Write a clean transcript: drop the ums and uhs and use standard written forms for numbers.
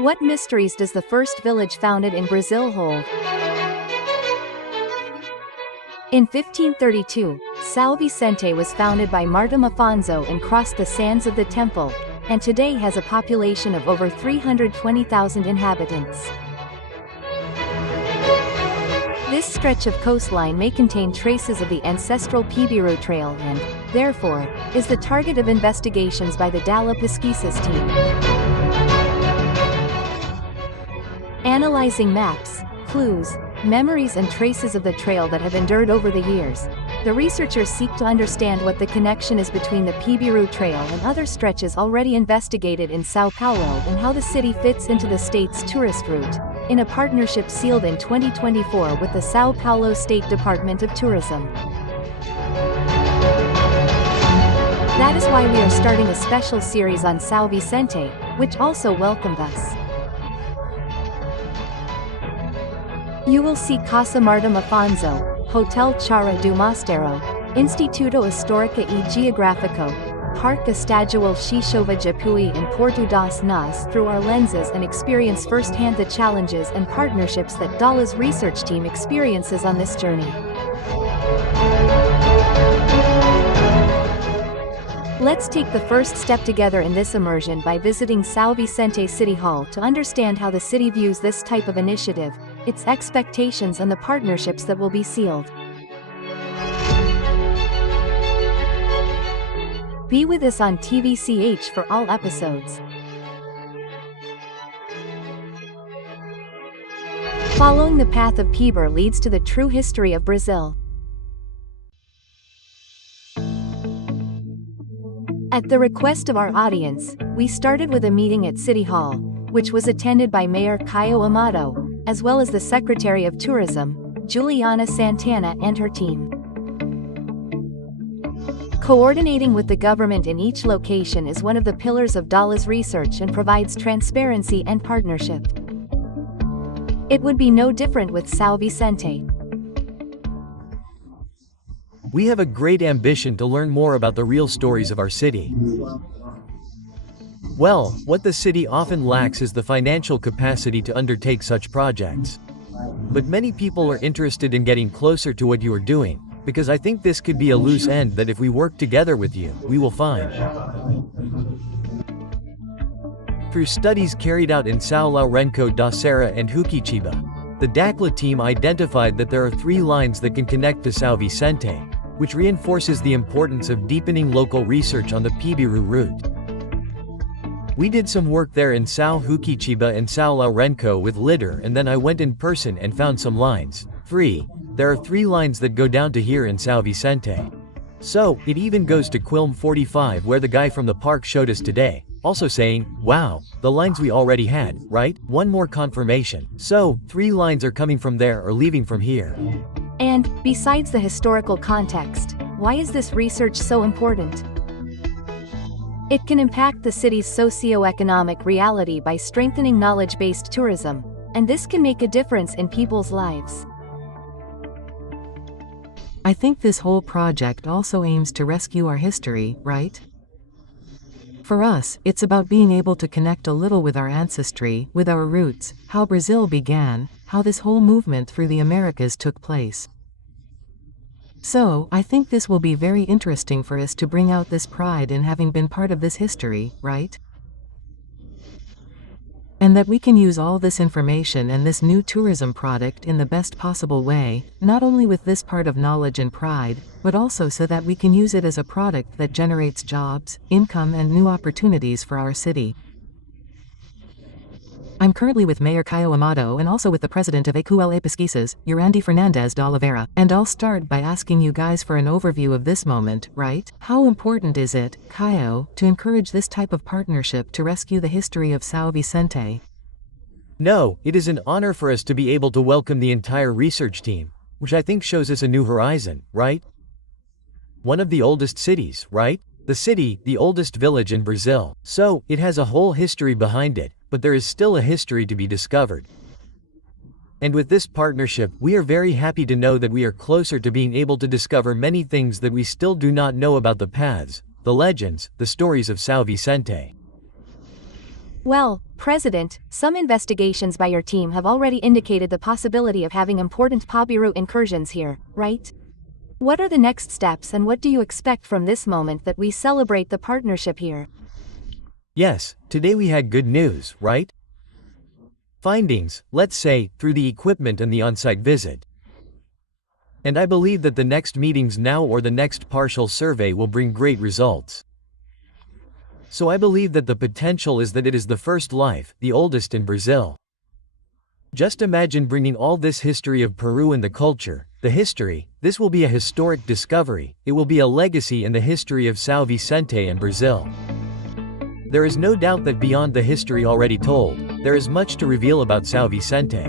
What mysteries does the first village founded in Brazil hold? In 1532, São Vicente was founded by Martim Afonso and crossed the sands of the temple, and today has a population of over 320,000 inhabitants. This stretch of coastline may contain traces of the ancestral Peabiru Trail and, therefore, is the target of investigations by the Dakila Pesquisas team. Analyzing maps, clues, memories and traces of the trail that have endured over the years, the researchers seek to understand what the connection is between the Peabiru Trail and other stretches already investigated in São Paulo and how the city fits into the state's tourist route, in a partnership sealed in 2024 with the São Paulo State Department of Tourism. That is why we are starting a special series on São Vicente, which also welcomed us. You will see Casa Martim Afonso, Hotel Chara do Mosteiro, Instituto Histórico e Geográfico, Parque Estadual Xixova Japui and Porto das Nas through our lenses and experience firsthand the challenges and partnerships that Dakala's research team experiences on this journey. Let's take the first step together in this immersion by visiting São Vicente City Hall to understand how the city views this type of initiative, its expectations and the partnerships that will be sealed. Be with us on TVCH for all episodes. Following the path of Peabiru leads to the true history of Brazil. At the request of our audience, we started with a meeting at City Hall, which was attended by Mayor Caio Amado, as well as the Secretary of Tourism, Juliana Santana and her team. Coordinating with the government in each location is one of the pillars of Dakala's research and provides transparency and partnership. It would be no different with São Vicente. We have a great ambition to learn more about the real stories of our city. Well, what the city often lacks is the financial capacity to undertake such projects. But many people are interested in getting closer to what you are doing, because I think this could be a loose end that if we work together with you, we will find. Through studies carried out in São Lourenço da Serra and Juquitiba, the Dakila team identified that there are 3 lines that can connect to São Vicente, which reinforces the importance of deepening local research on the Peabiru route. We did some work there in São Juquitiba and São Lourenço with lidar, and then I went in person and found some lines. There are 3 lines that go down to here in São Vicente. So, it even goes to Quilme 45 where the guy from the park showed us today, also saying, wow, the lines we already had, right? One more confirmation. So, 3 lines are coming from there or leaving from here. And, besides the historical context, why is this research so important? It can impact the city's socio-economic reality by strengthening knowledge-based tourism, and this can make a difference in people's lives. I think this whole project also aims to rescue our history, right? For us, it's about being able to connect a little with our ancestry, with our roots, how Brazil began, how this whole movement through the Americas took place. So, I think this will be very interesting for us to bring out this pride in having been part of this history, right? And that we can use all this information and this new tourism product in the best possible way, not only with this part of knowledge and pride, but also so that we can use it as a product that generates jobs, income and new opportunities for our city. I'm currently with Mayor Caio Amado and also with the president of Dakila Pesquisas, Yurandi Fernandez de Oliveira, and I'll start by asking you guys for an overview of this moment, right? How important is it, Caio, to encourage this type of partnership to rescue the history of São Vicente? No, it is an honor for us to be able to welcome the entire research team, which I think shows us a new horizon, right? One of the oldest cities, right? The city, the oldest village in Brazil. So, it has a whole history behind it, but there is still a history to be discovered. And with this partnership, we are very happy to know that we are closer to being able to discover many things that we still do not know about the paths, the legends, the stories of São Vicente. Well, President, some investigations by your team have already indicated the possibility of having important Peabiru incursions here, right? What are the next steps and what do you expect from this moment that we celebrate the partnership here? Yes, today we had good news, right? Findings, let's say, through the equipment and the on-site visit. And I believe that the next meetings now or the next partial survey will bring great results. So I believe that the potential is that it is the first life, the oldest in Brazil. Just imagine bringing all this history of Peru and the culture, the history, this will be a historic discovery, it will be a legacy in the history of São Vicente and Brazil. There is no doubt that beyond the history already told, there is much to reveal about São Vicente.